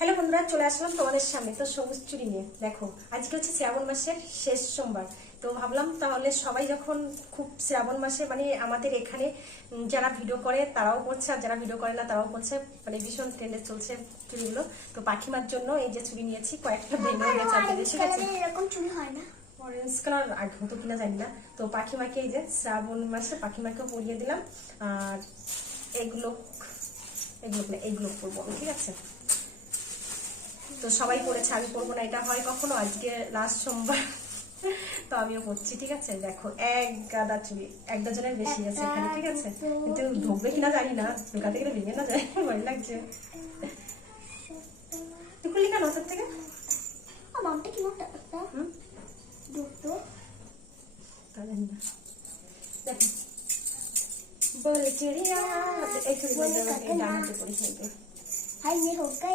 Hello বন্ধুরা, চলে আসলাম তোমাদের সামনে তো সবুজ চুড়ি নিয়ে। দেখো, আজকে হচ্ছে শ্রাবণ মাসের শেষ সোমবার। তো ভাবলাম তাহলে সবাই যখন খুব শ্রাবণ মাসে মানে আমাদের এখানে যারা ভিডিও করে তারাও করছে, আর যারা ভিডিও করে না তারাও করছে, মানে ভীষণ ট্রেন্ডে চলছে চুড়িগুলো। তো পাখিমার জন্য এই যে চুড়ি নিয়েছি, কয়েকটা ভেঙে গেছে আপনাদের, ঠিক আছে? এরকম চুড়ি হয় না, অরেঞ্জ কালার আগে হতো কিনা জানি না। তো পাখিমাকে এই যে শ্রাবণ মাসে পাখিমাকেও পরিয়ে দিলাম। আর এগুলো এইগুলো করবো আমি, ঠিক আছে? তো সবাই পড়েছে, আমি পড়বো না, এটা হয় কখনো? আজকে লাস্ট সোমবার, তো আমিও পড়ছি, ঠিক আছে? দেখো, এক গাদা চুড়ি, এক ডজনের বেশি আছে এখানে, ঠিক আছে? কিন্তু ঢুকবে কিনা জানি না, ঢুকাতে গেলে ভেঙে না যায়, ভয় লাগছে। তুই খুললি কেন হাতের থেকে? মামটা কি মামটা একটা দুটো তা জানি না। দেখো, বলে চিড়িয়া, এই চুড়ি ডানাতে পরিষ্কার। हाय ये होगा